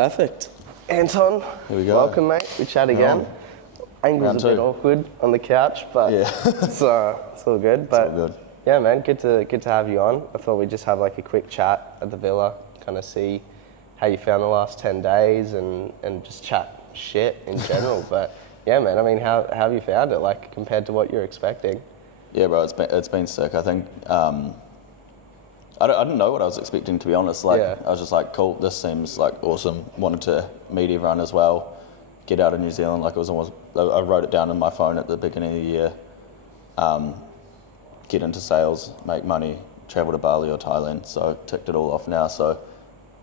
Perfect. Anton, Here we go. welcome, mate. We chat again. Angle's a bit awkward on the couch, but Yeah. it's all good. But all good. Yeah, man, good to have you on. I thought we'd just have like a quick chat at the villa, kind of see how you found the last 10 days and just chat shit in general. But yeah, man, I mean, how have you found it, like, compared to what you're expecting? Yeah, bro, it's been sick. I think I didn't know what I was expecting, to be honest. Like, Yeah. I was just like, cool, this seems like awesome. Wanted to meet everyone as well, get out of New Zealand. Like, it was almost, I wrote it down in my phone at the beginning of the year. Get into sales, make money, travel to Bali or Thailand. So I ticked it all off now. So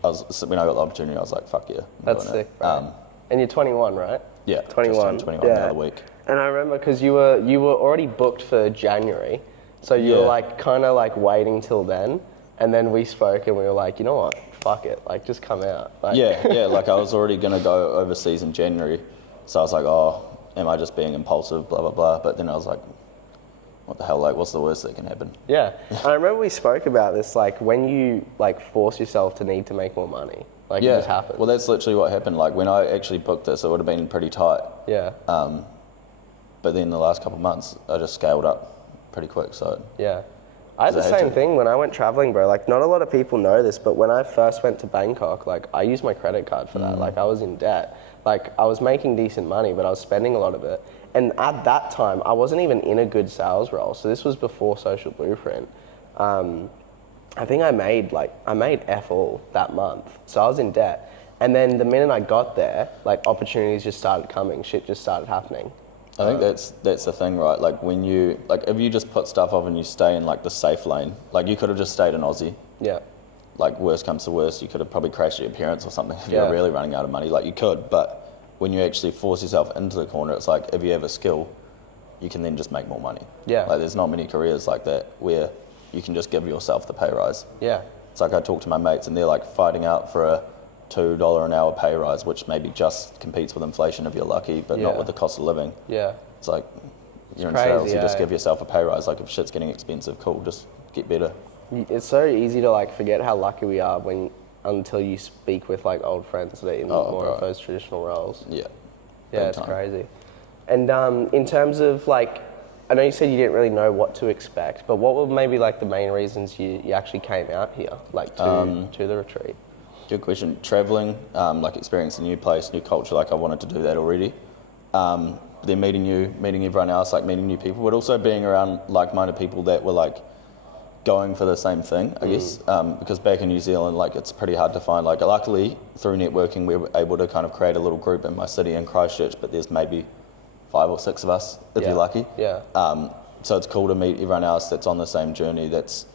when I got the opportunity, I was like, fuck yeah. That's sick, bro. And you're 21, right? Yeah, 21. Just turned 21 the other week. And I remember because you were already booked for January, so you were like kind of like waiting till then, and then we spoke and we were like, you know what, fuck it, like just come out. Like, Yeah, like I was already gonna go overseas in January, so I was like, oh, am I just being impulsive, blah blah blah. But then I was like, what the hell, like what's the worst that can happen? Yeah, and I remember we spoke about this, like when you like force yourself to need to make more money, like it just happens. Well, that's literally what happened. Like when I actually booked this, it would have been pretty tight. Yeah. But then the last couple of months, I just scaled up pretty quick. So yeah. I had the same thing when I went traveling, bro. Like, not a lot of people know this, but when I first went to Bangkok, like, I used my credit card for that. Like, I was in debt. Like, I was making decent money, but I was spending a lot of it. And at that time, I wasn't even in a good sales role. So this was before Social Blueprint. I think I made F all that month. So I was in debt. And then the minute I got there, like, opportunities just started coming. Shit just started happening. I think that's the thing, right? Like when you, like if you just put stuff off and you stay in like the safe lane, like you could have just stayed in Aussie. Yeah. Like worst comes to worst, you could have probably crashed your parents or something if you're really running out of money. Like you could, but when you actually force yourself into the corner, it's like if you have a skill, you can then just make more money. Yeah. Like there's not many careers like that where you can just give yourself the pay rise. Yeah. It's like I talk to my mates and they're like fighting out for a $2 an hour pay rise, which maybe just competes with inflation if you're lucky, but not with the cost of living. Yeah. It's like you're in crazy, sales, you just give yourself a pay rise. Like if shit's getting expensive, cool, just get better. It's so easy to like forget how lucky we are until you speak with like old friends that are in more of those traditional roles. Yeah. Yeah, it's crazy. And in terms of like, I know you said you didn't really know what to expect, but what were maybe like the main reasons you actually came out here, like to the retreat? Good question. Traveling, like experiencing a new place, new culture, like I wanted to do that already. Then meeting everyone else, like meeting new people, but also being around like-minded people that were like going for the same thing, I guess. Because back in New Zealand, like it's pretty hard to find. Like luckily through networking, we were able to kind of create a little group in my city in Christchurch, but there's maybe 5 or 6 of us if you're lucky. Yeah. So it's cool to meet everyone else that's on the same journey, that's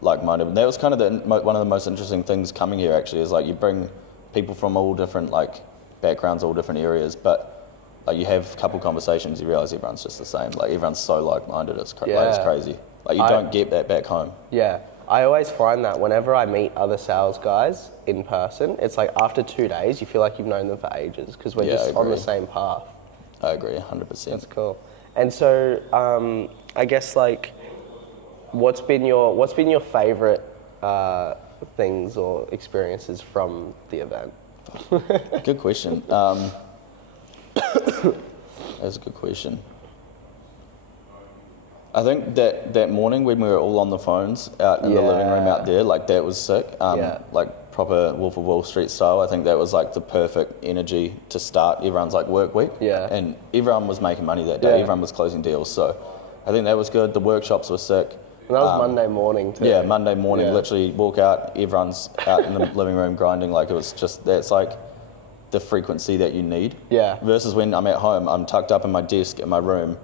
like-minded. And that was kind of one of the most interesting things coming here actually, is like you bring people from all different like backgrounds, all different areas, but like you have a couple conversations, you realise everyone's just the same. Like everyone's so like-minded, it's crazy. Like you don't get that back home. Yeah, I always find that whenever I meet other sales guys in person, it's like after 2 days, you feel like you've known them for ages because we're just on the same path. I agree, 100%. That's cool. And so, I guess like, what's been your favourite things or experiences from the event? Good question. That's a good question. I think that morning when we were all on the phones out in the living room out there, like that was sick. Like proper Wolf of Wall Street style. I think that was like the perfect energy to start everyone's like work week. Yeah. And everyone was making money that day. Yeah. Everyone was closing deals. So I think that was good. The workshops were sick. And that was Monday morning too. Yeah, Monday morning. Literally walk out, everyone's out in the living room grinding. Like it was just, that's like the frequency that you need. Yeah. Versus when I'm at home, I'm tucked up in my desk in my room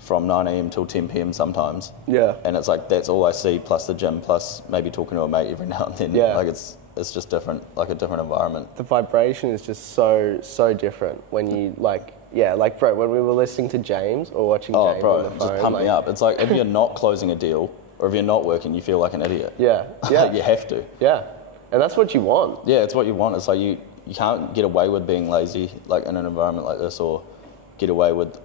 from 9 a.m. till 10 p.m. sometimes. Yeah. And it's like, that's all I see, plus the gym, plus maybe talking to a mate every now and then. Yeah. Like it's just different, like a different environment. The vibration is just so different when you like, like bro, when we were listening to James or watching James on the phone. Just pump me up. It's like if you're not closing a deal or if you're not working, you feel like an idiot. Yeah. Yeah. You have to. Yeah. And that's what you want. Yeah, it's what you want. It's like you can't get away with being lazy like in an environment like this, or get away with,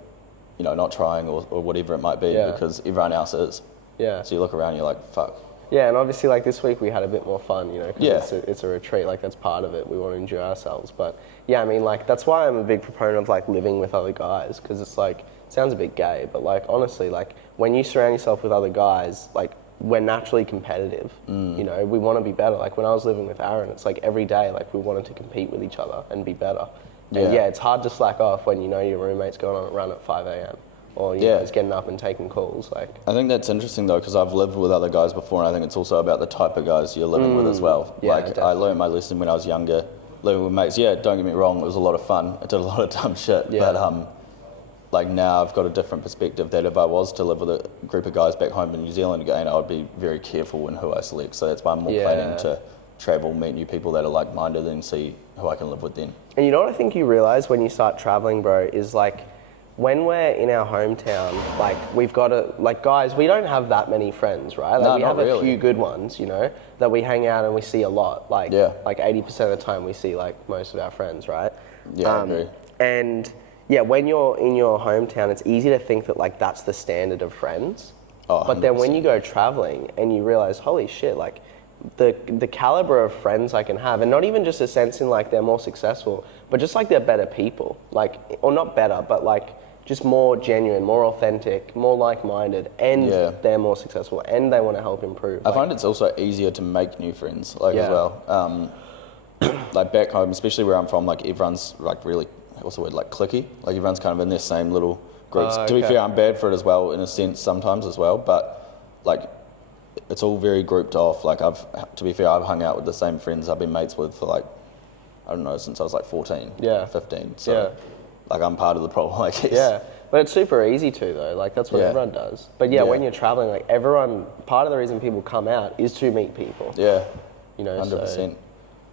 not trying or whatever it might be, because everyone else is. Yeah. So you look around and you're like, fuck. Yeah, and obviously, like this week we had a bit more fun, you know, because Yeah. it's a retreat. Like that's part of it. We want to enjoy ourselves. But yeah, I mean, like that's why I'm a big proponent of like living with other guys, because it's like it sounds a bit gay, but like honestly, like when you surround yourself with other guys, like we're naturally competitive. You know, we want to be better. Like when I was living with Aaron, it's like every day, like we wanted to compete with each other and be better. And yeah, it's hard to slack off when you know your roommate's going on a run at 5 a.m. or you know, is getting up and taking calls. Like I think that's interesting though, because I've lived with other guys before, and I think it's also about the type of guys you're living with as well. Yeah, like I learned my lesson when I was younger, living with mates. Yeah, don't get me wrong, it was a lot of fun. I did a lot of dumb shit, but like now I've got a different perspective that if I was to live with a group of guys back home in New Zealand again, I would be very careful in who I select. So that's why I'm more planning to travel, meet new people that are like-minded, and see who I can live with then. And you know what I think you realise when you start travelling, bro, is like when we're in our hometown, like we've got like guys, we don't have that many friends, right? Like we have a few good ones, you know, that we hang out and we see a lot. Like like 80% of the time we see like most of our friends, right? Yeah, I agree. And yeah, when you're in your hometown, it's easy to think that like that's the standard of friends. But then when you go traveling and you realize, holy shit, like the caliber of friends I can have, and not even just a sense in like they're more successful, but just like they're better people, like, or not better, but like just more genuine, more authentic, more like-minded, and they're more successful, and they want to help improve. I find it's also easier to make new friends, like as well. Like back home, especially where I'm from, like everyone's like really, what's the word, like cliquey. Like everyone's kind of in their same little groups. To be fair, I'm bad for it as well, in a sense, sometimes as well, but like it's all very grouped off. Like to be fair, I've hung out with the same friends I've been mates with for like, I don't know, since I was like 14, 15. So like I'm part of the problem, I guess. Yeah, but it's super easy to though. Like that's what everyone does. But when you're traveling, like everyone, part of the reason people come out is to meet people. Yeah, you know, 100%.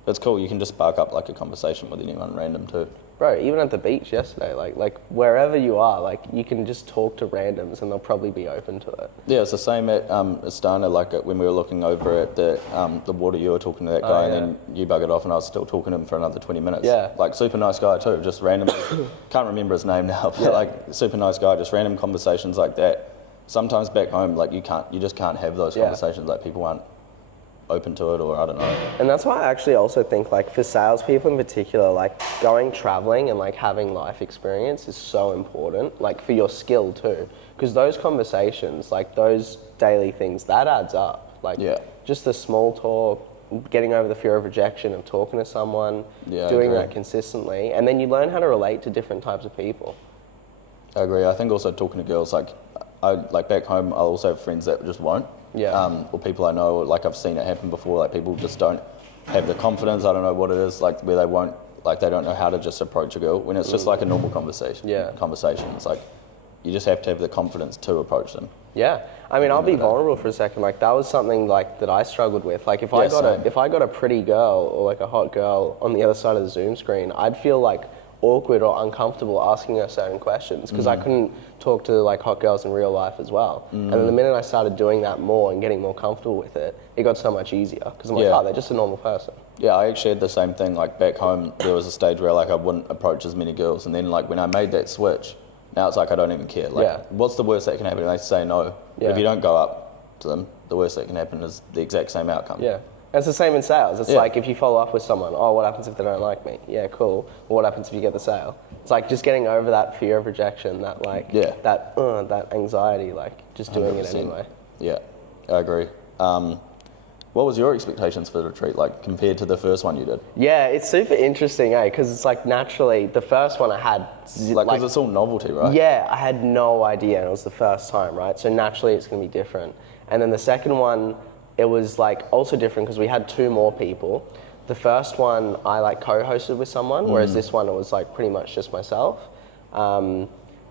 It's cool. You can just spark up like a conversation with anyone random too. Bro, even at the beach yesterday, like wherever you are, like you can just talk to randoms and they'll probably be open to it. Yeah, it's the same at Astana. Like when we were looking over at the water, you were talking to that guy, and then you buggered off, and I was still talking to him for another 20 minutes. Yeah, like super nice guy too. Just randomly, can't remember his name now, but like super nice guy. Just random conversations like that. Sometimes back home, like you just can't have those conversations. Like people aren't open to it, or I don't know. And that's why I actually also think like for salespeople in particular, like going traveling and like having life experience is so important, like for your skill too, because those conversations, like those daily things, that adds up. Like just the small talk, getting over the fear of rejection of talking to someone, doing that consistently, and then you learn how to relate to different types of people. I agree. I think also talking to girls, like back home, I also have friends that just won't. Or people I know, like I've seen it happen before, like people just don't have the confidence, I don't know what it is, like where they won't, like they don't know how to just approach a girl when it's just like a normal conversation. It's like, you just have to have the confidence to approach them. Yeah, I mean, I'll be vulnerable for a second. Like that was something like that I struggled with. Like if I got a pretty girl or like a hot girl on the other side of the Zoom screen, I'd feel like awkward or uncomfortable asking her certain questions because I couldn't talk to like hot girls in real life as well. And then the minute I started doing that more and getting more comfortable with it, it got so much easier because I'm like, oh, they're just a normal person. Yeah, I actually had the same thing. Like back home, there was a stage where like I wouldn't approach as many girls, and then like when I made that switch, now it's like I don't even care. Like, what's the worst that can happen? And they say no. But if you don't go up to them, the worst that can happen is the exact same outcome. Yeah. It's the same in sales. It's like if you follow up with someone, oh, what happens if they don't like me? Yeah, cool. Well, what happens if you get the sale? It's like just getting over that fear of rejection, that like that anxiety, like just doing 100%. It anyway. Yeah, I agree. What was your expectations for the retreat, like compared to the first one you did? Yeah, it's super interesting, because it's like naturally the first one I had like because it's all novelty, right? Yeah, I had no idea, and it was the first time, right? So naturally it's going to be different. And then the second one, it was like also different because we had 2 more people. The first one I like co-hosted with someone, whereas this one it was like pretty much just myself.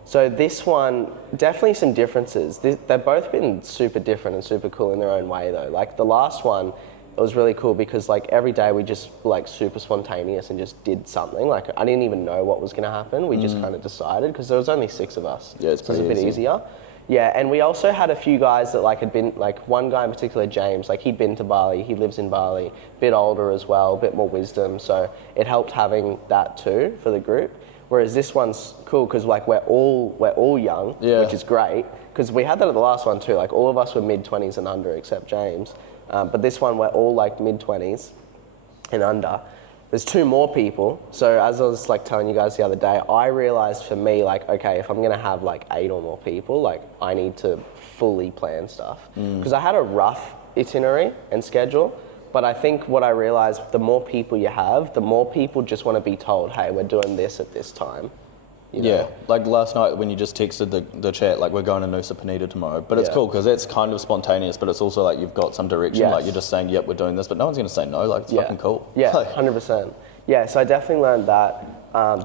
So this one, definitely some differences. They've both been super different and super cool in their own way though. Like the last one, it was really cool because like every day we just like super spontaneous and just did something. Like I didn't even know what was going to happen. We just kind of decided because there was only 6 of us. Yeah, it's pretty so it was a bit easier. Yeah, and we also had a few guys that like had been, like one guy in particular, James, like he'd been to Bali, he lives in Bali, a bit older as well, a bit more wisdom, so it helped having that too for the group. Whereas this one's cool because like we're all young, which is great. Because we had that at the last one too. Like all of us were mid-20s and under, except James. But this one we're all like mid-20s and under. There's 2 more people. So as I was like telling you guys the other day, I realized for me, like, okay, if I'm gonna have like 8 or more people, like I need to fully plan stuff. Because I had a rough itinerary and schedule, but I think what I realized, the more people you have, the more people just want to be told, hey, we're doing this at this time. You know? Yeah, like last night when you just texted the chat, like we're going to Nusa Penida tomorrow. But it's cool because it's kind of spontaneous, but it's also like you've got some direction. Like you're just saying, yep, we're doing this, but no one's going to say no. Like it's fucking cool. Yeah, 100%. Yeah, so I definitely learned that.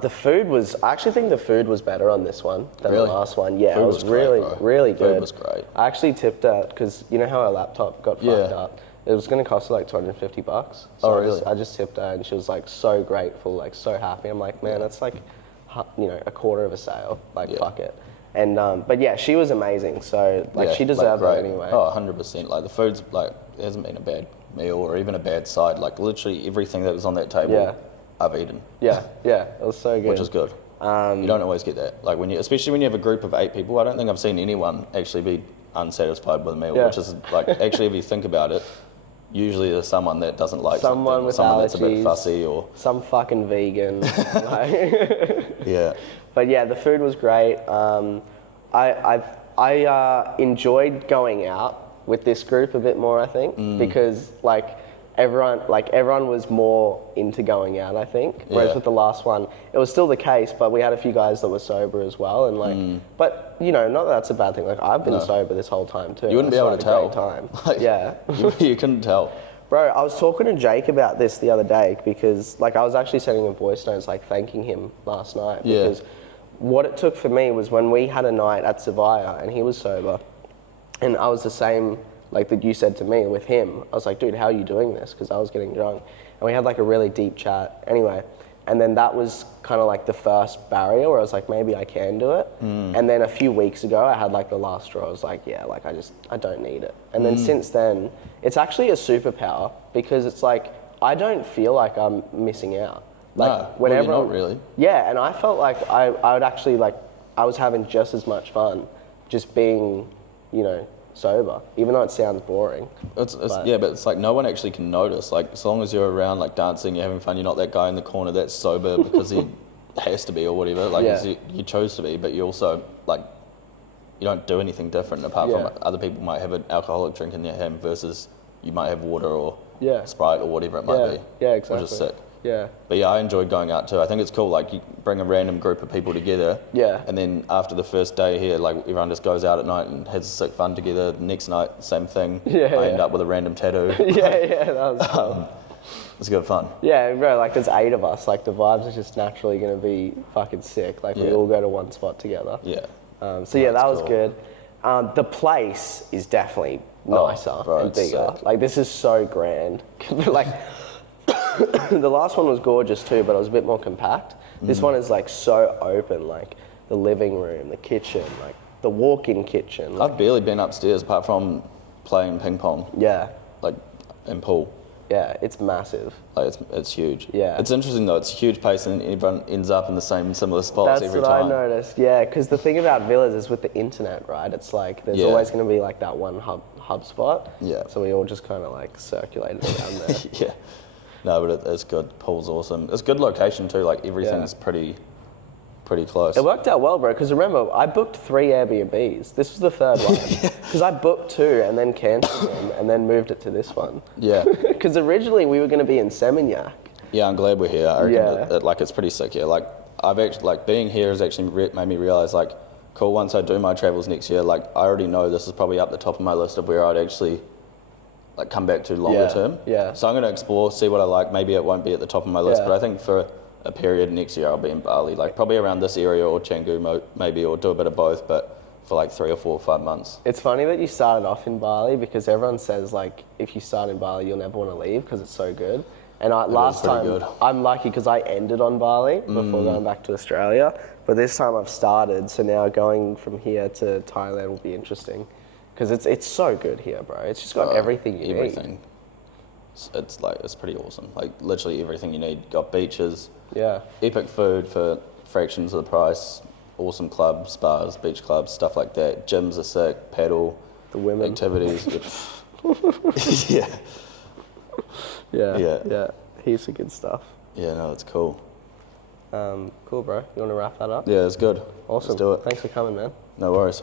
The food was, I actually think the food was better on this one than the last one. Yeah, it was really, really good. Food was great. I actually tipped her because you know how her laptop got fucked up? It was going to cost her like $250. So really? I just tipped her and she was like so grateful, like so happy. I'm like, man, that's like, you know, a quarter of a sale. Like, fuck it. And, but yeah, she was amazing. So like she deserved it anyway. Oh, 100%. Like the food's like, it hasn't been a bad meal or even a bad side. Like literally everything that was on that table, I've eaten. Yeah, it was so good. Which is good. You don't always get that. Like especially when you have a group of 8 people, I don't think I've seen anyone actually be unsatisfied with a meal, which is like, actually if you think about it, usually there's someone that doesn't like someone with someone allergies, that's a bit fussy or some fucking vegan. Yeah. But yeah, the food was great. I enjoyed going out with this group a bit more, I think, because like everyone was more into going out, I think. Whereas with the last one, it was still the case, but we had a few guys that were sober as well, and like, but you know, not that that's a bad thing. Like I've been sober this whole time too. You wouldn't be able to tell. Time. Like, you couldn't tell. Bro, I was talking to Jake about this the other day because like I was actually sending him voice notes like thanking him last night because what it took for me was when we had a night at Savaya and he was sober, and I was the same. Like that you said to me with him, I was like, dude, how are you doing this? Because I was getting drunk. And we had like a really deep chat anyway. And then that was kind of like the first barrier where I was like, maybe I can do it. And then a few weeks ago, I had like the last straw. I was like, yeah, like I don't need it. And then since then, it's actually a superpower because it's like, I don't feel like I'm missing out. Like whenever you're not really. Yeah, and I felt like I would actually like, I was having just as much fun just being, you know, sober, even though it sounds boring. But it's like no one actually can notice. Like as long as you're around, like dancing, you're having fun. You're not that guy in the corner that's sober because he has to be or whatever. Like you chose to be, but you also like you don't do anything different apart from other people might have an alcoholic drink in their hand versus you might have water or Sprite or whatever it might be. Yeah, exactly. Which is sick. Yeah. But yeah, I enjoyed going out too. I think it's cool, like you bring a random group of people together. Yeah. And then after the first day here, like everyone just goes out at night and has sick fun together. The next night, same thing. I end up with a random tattoo. that was fun. It's good fun. Yeah, bro, like there's 8 of us. Like the vibes are just naturally going to be fucking sick. Like we all go to one spot together. Yeah. So yeah, that was good. The place is definitely nicer and bigger. Sick. Like this is so grand. Like the last one was gorgeous too, but it was a bit more compact. This one is like so open, like the living room, the kitchen, like the walk-in kitchen. I've barely been upstairs apart from playing ping pong. Yeah. Like, and pool. Yeah, it's massive. Like it's huge. Yeah. It's interesting though, it's a huge place and everyone ends up in the same similar spots every time. That's what I noticed, yeah, because the thing about villas is with the internet, right? It's like, there's always going to be like that one hub spot. Yeah. So we all just kind of like circulated around there. Yeah. No, but it's good. Pool's awesome. It's a good location too. Like everything's pretty close. It worked out well, bro. Because remember, I booked 3 Airbnbs. This was the 3rd one. Because I booked 2 and then cancelled them and then moved it to this one. Yeah. Because originally we were going to be in Seminyak. Yeah, I'm glad we're here. I reckon that it's pretty sick here. Like I've actually being here has actually made me realize like, cool. Once I do my travels next year, like I already know this is probably up the top of my list of where I'd actually like come back to longer term. Yeah. So I'm going to explore, see what I like. Maybe it won't be at the top of my list, but I think for a period next year I'll be in Bali, like probably around this area or Canggu maybe, or do a bit of both, but for like 3 or 4 or 5 months. It's funny that you started off in Bali because everyone says like if you start in Bali you'll never want to leave because it's so good. And last time I'm lucky because I ended on Bali before going back to Australia, but this time I've started, so now going from here to Thailand will be interesting. Because it's so good here, bro. It's just got everything you need. It's pretty awesome. Like literally everything you need. Got beaches. Yeah. Epic food for fractions of the price. Awesome clubs, bars, beach clubs, stuff like that. Gyms are sick, paddle, The women. activities. Yeah. Yeah. Heaps of good stuff. Yeah, no, it's cool. Cool, bro. You want to wrap that up? Yeah, it's good. Awesome. Let's do it. Thanks for coming, man. No worries.